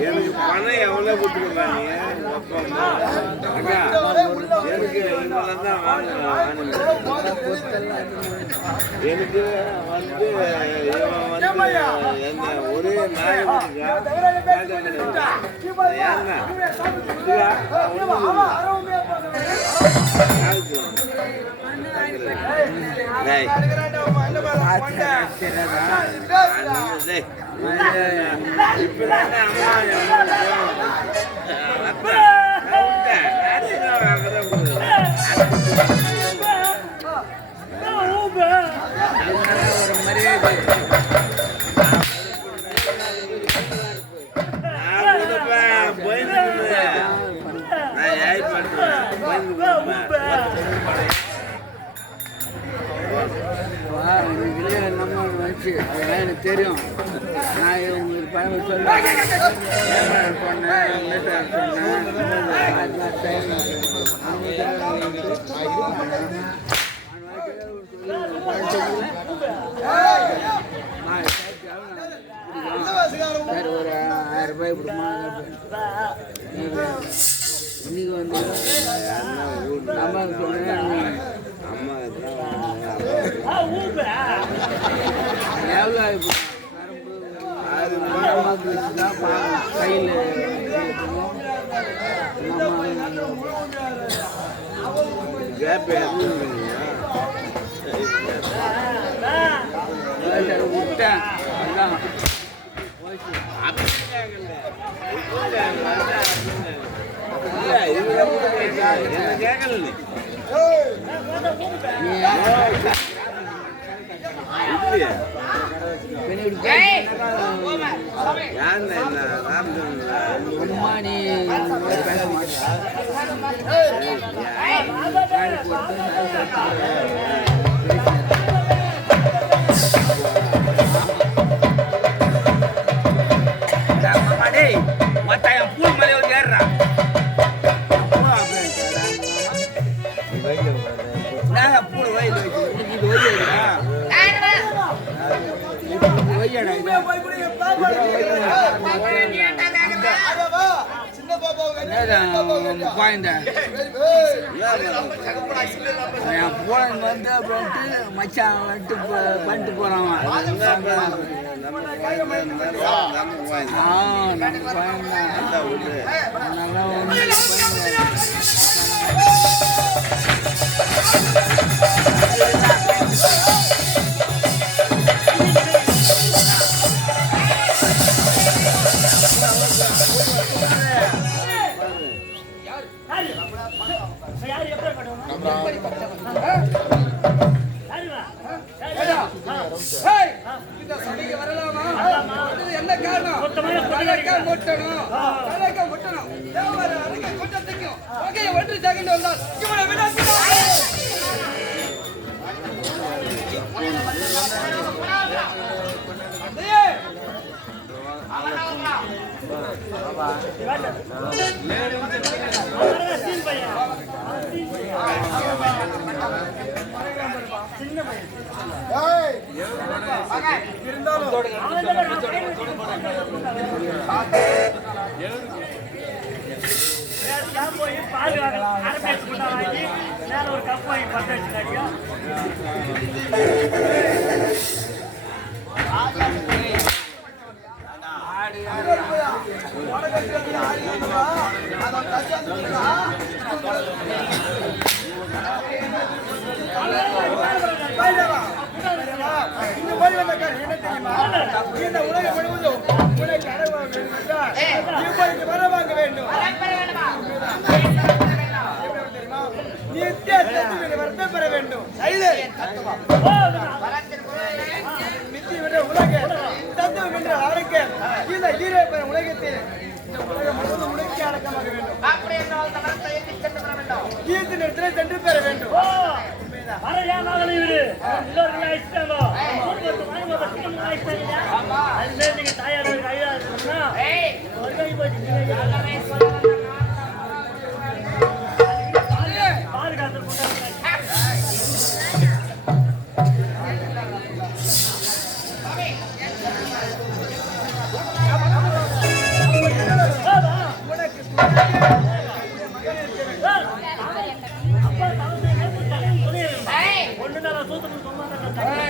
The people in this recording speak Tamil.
எனக்கு பணம் எவ்வளோ கொடுத்துருக்காங்க எனக்கு இவெல்லாம் தான் எனக்கு வந்து இவன் வந்து எந்த ஒரே எனக்கு தெரியும். நான் உங்களுக்கு பழம் சொல்லுவேன் ஒரு 1000 ரூபாய் கொடுமா. இன்னைக்கு வந்து அம்மா சொல்லுவேன் எவ்வளோ அம்மாவுக்கு வச்சுதான் கையில் விட்டேன். கேட்கல குழந்தை என் போன் வந்து அப்படின்ட்டு மச்சான் வந்துட்டு பண்ணிட்டு போறான். நல்லா என்ன காரணம்? ஒன்று ஜகன் வந்தால் போய் பால் வாங்கி மேல ஒரு கப் வாங்கி பத்த வச்சுக்காங்க. உலகம் முழுவதும் வரவாங்க வேண்டும். வரத்தை பெற வேண்டும். உலக தத்துவம் என்ற ஆரோக்கியம் இந்த ஈரப்பெற உலகத்தில் இந்த உலகம் முழுவதும் உலகத்தை அடக்கமாக வேண்டும். ஈர்த்து நிறுத்தலை சென்று பெற வேண்டும். ஒண்ணு